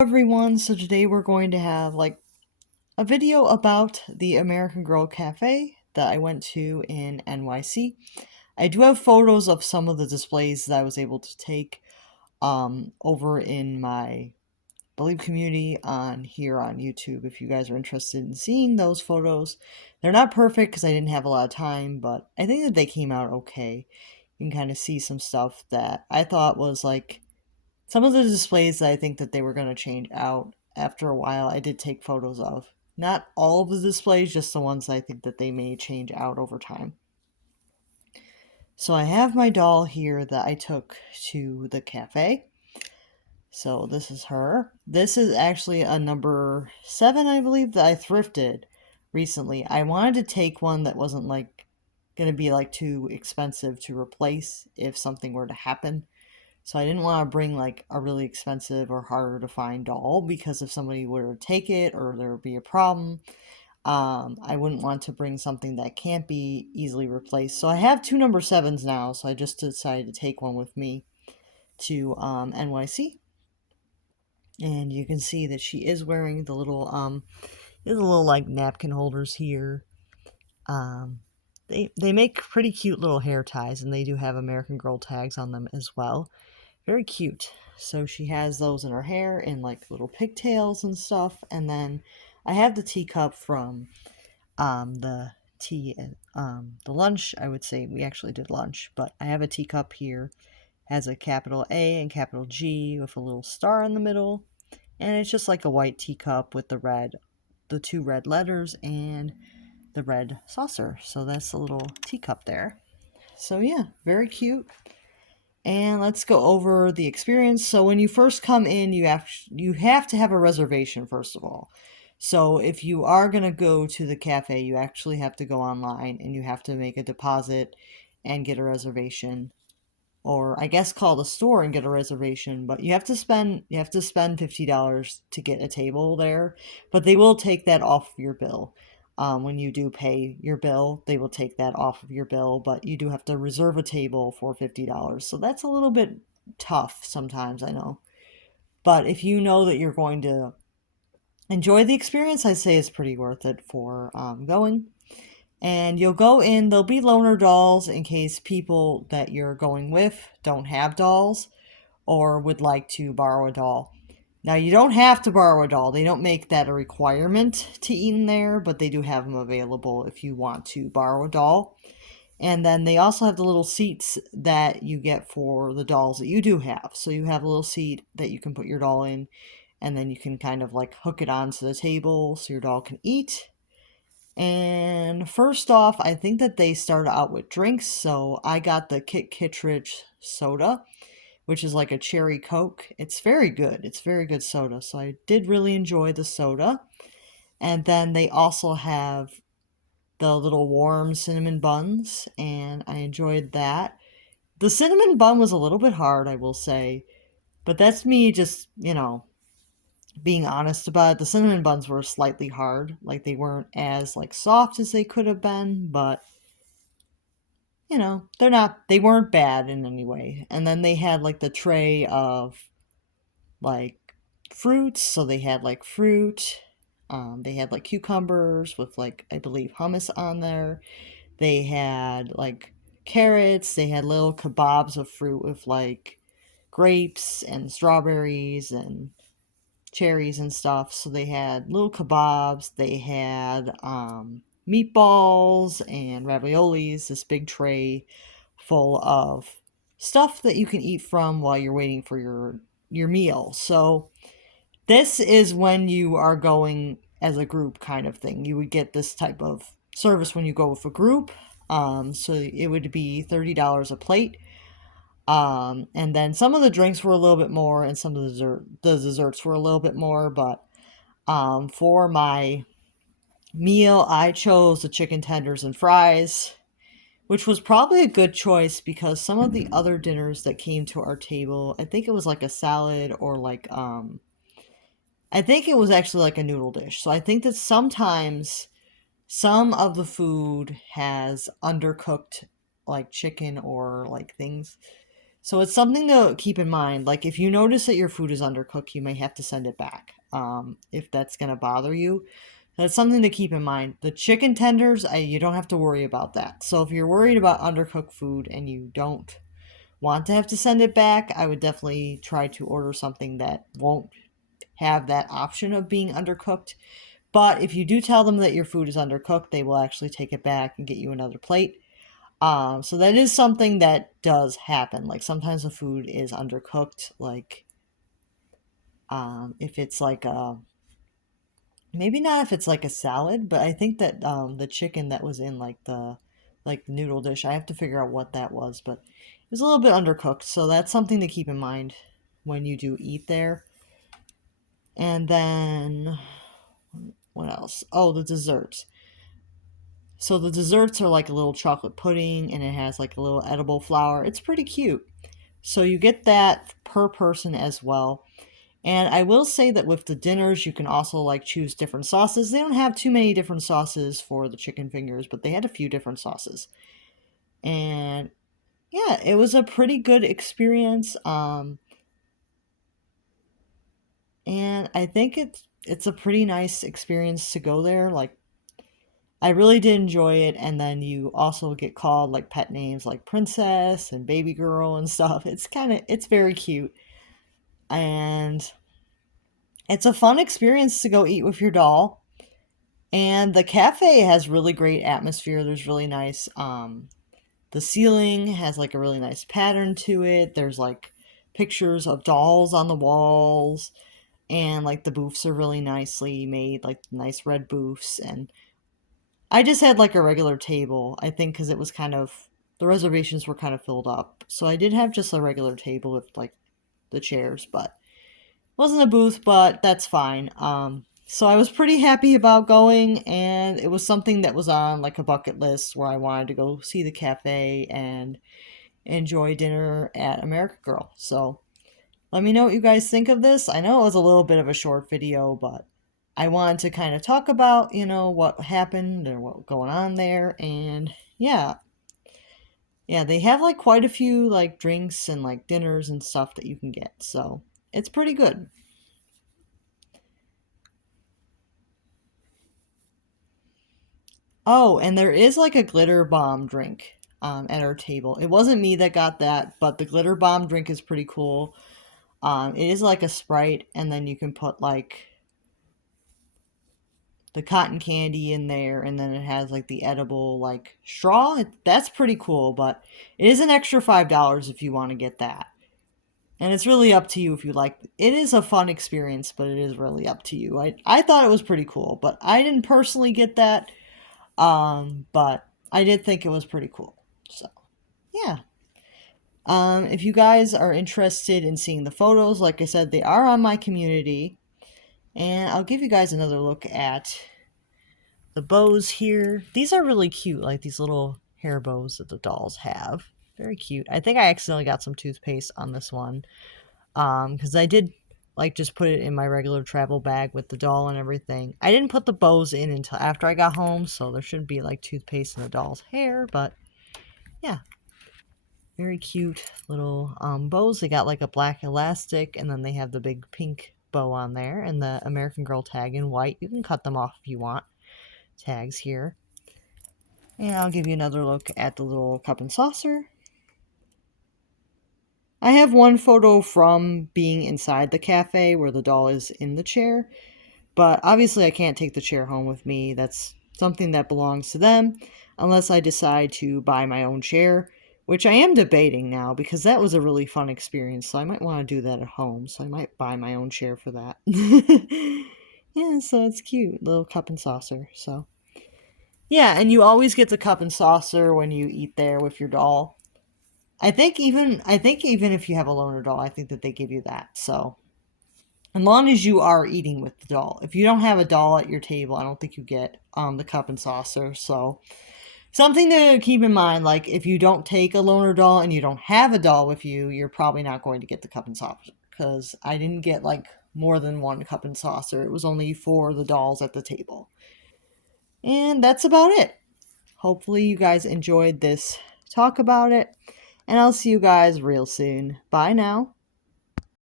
Everyone, so today we're going to have a video about the American Girl Cafe that I went to in NYC. I do have photos of some of the displays that I was able to take over in my believe community on here on YouTube if you guys are interested in seeing those photos. They're not perfect because I didn't have a lot of time, but I think that they came out okay. You can kind of see some stuff that I thought was some of the displays that I think that they were going to change out after a while. I did take photos of. Not all of the displays, just the ones I think that they may change out over time. So I have my doll here that I took to the cafe. So this is her. This is actually a number 7, I believe, that I thrifted recently. I wanted to take one that wasn't going to be too expensive to replace if something were to happen. So I didn't want to bring a really expensive or harder to find doll because if somebody were to take it or there would be a problem, I wouldn't want to bring something that can't be easily replaced. So I have 2 number 7s now, so I just decided to take one with me to NYC. And you can see that she is wearing there's a little napkin holders here. They make pretty cute little hair ties, and they do have American Girl tags on them as well. Very cute. So she has those in her hair in little pigtails and stuff. And then I have the teacup from the tea the lunch. I would say we actually did lunch, but I have a teacup here. Has a capital A and capital G with a little star in the middle. And it's just like a white teacup with the 2 red letters and the red saucer. So that's a little teacup there. So yeah, very cute. And let's go over the experience. So when you first come in, you have to have a reservation first of all. So if you are going to go to the cafe, you actually have to go online and you have to make a deposit and get a reservation, or I guess call the store and get a reservation, but you have to spend $50 to get a table there, but they will take that off your bill. When you do pay your bill, they will take that off of your bill, but you do have to reserve a table for $50. So that's a little bit tough sometimes, I know. But if you know that you're going to enjoy the experience, I say it's pretty worth it for going. And you'll go in, there'll be loaner dolls in case people that you're going with don't have dolls or would like to borrow a doll. Now, you don't have to borrow a doll. They don't make that a requirement to eat in there, but they do have them available if you want to borrow a doll. And then they also have the little seats that you get for the dolls that you do have. So you have a little seat that you can put your doll in, and then you can kind of hook it onto the table so your doll can eat. And first off, I think that they started out with drinks. So I got the Kit Kittredge soda, which is like a cherry Coke. It's very good. It's very good soda. So I did really enjoy the soda. And then they also have the little warm cinnamon buns, and I enjoyed that. The cinnamon bun was a little bit hard, I will say, but that's me just, being honest about it. The cinnamon buns were slightly hard. They weren't as soft as they could have been, but they weren't bad in any way. And then they had the tray of like fruits, so they had fruit. They had cucumbers with I believe hummus on there. They had carrots. They had little kebabs of fruit with grapes and strawberries and cherries and stuff. So they had little kebabs. They had meatballs and raviolis. This big tray full of stuff that you can eat from while you're waiting for your meal. So this is when you are going as a group kind of thing. You would get this type of service when you go with a group. So it would be $30 a plate. And then some of the drinks were a little bit more, and some of the desserts were a little bit more. But for my meal, I chose the chicken tenders and fries, which was probably a good choice because some of the other dinners that came to our table, I think it was a salad or I think it was actually a noodle dish. So I think that sometimes some of the food has undercooked chicken or things. So it's something to keep in mind. Like if you notice that your food is undercooked, you may have to send it back. If that's gonna bother you, that's something to keep in mind. The chicken tenders, you don't have to worry about that. So if you're worried about undercooked food and you don't want to have to send it back, I would definitely try to order something that won't have that option of being undercooked. But if you do tell them that your food is undercooked, they will actually take it back and get you another plate. So that is something that does happen. Like sometimes the food is undercooked. Like if it's like a maybe not if it's like a salad, but I think that the chicken that was in like the noodle dish, I have to figure out what that was, but it was a little bit undercooked. So that's something to keep in mind when you do eat there. And then what else? Oh, the desserts. So the desserts are like a little chocolate pudding and it has like a little edible flower. It's pretty cute. So you get that per person as well. And I will say that with the dinners, you can also like choose different sauces. They don't have too many different sauces for the chicken fingers, but they had a few different sauces. And yeah, it was a pretty good experience. And I think it's a pretty nice experience to go there. Like I really did enjoy it, and then you also get called like pet names like princess and baby girl and stuff. It's very cute. And it's a fun experience to go eat with your doll. And the cafe has really great atmosphere. There's really nice the ceiling has like a really nice pattern to it. There's like pictures of dolls on the walls, and like the booths are really nicely made, like nice red booths. And I just had like a regular table, I think, because it was kind of the reservations were kind of filled up. So I did have just a regular table with like the chairs, but it wasn't a booth, but that's fine. So I was pretty happy about going, and it was something that was on like a bucket list where I wanted to go see the cafe and enjoy dinner at American Girl. So let me know what you guys think of this. I know it was a little bit of a short video, but I wanted to kind of talk about, what happened or what going on there. And yeah, yeah, they have like quite a few like drinks and like dinners and stuff that you can get. So it's pretty good. Oh, and there is like a glitter bomb drink at our table. It wasn't me that got that, but the glitter bomb drink is pretty cool. It is like a Sprite, and then you can put like the cotton candy in there, and then it has like the edible like straw. That's pretty cool, but it is an extra $5 if you want to get that. And it's really up to you if you like. It is a fun experience, but it is really up to you. I thought it was pretty cool, but I didn't personally get that. But I did think it was pretty cool. So yeah. If you guys are interested in seeing the photos, like I said, they are on my community. And I'll give you guys another look at the bows here. These are really cute, like these little hair bows that the dolls have. Very cute. I think I accidentally got some toothpaste on this one. Because I did like just put it in my regular travel bag with the doll and everything. I didn't put the bows in until after I got home, so there shouldn't be like toothpaste in the doll's hair, but yeah. Very cute little bows. They got like a black elastic, and then they have the big pink bow on there, and the American Girl tag in white. You can cut them off if you want. Tags here. And I'll give you another look at the little cup and saucer. I have one photo from being inside the cafe where the doll is in the chair, but obviously I can't take the chair home with me. That's something that belongs to them unless I decide to buy my own chair, which I am debating now because that was a really fun experience. So I might want to do that at home. So I might buy my own chair for that. Yeah, so it's cute. Little cup and saucer. So yeah, and you always get the cup and saucer when you eat there with your doll. I think even if you have a loaner doll, I think that they give you that. So as long as you are eating with the doll. If you don't have a doll at your table, I don't think you get the cup and saucer. So something to keep in mind, like if you don't take a loaner doll and you don't have a doll with you, you're probably not going to get the cup and saucer. Because I didn't get like more than one cup and saucer. It was only for the dolls at the table. And that's about it. Hopefully you guys enjoyed this talk about it. and I'll see you guys real soon. Bye now.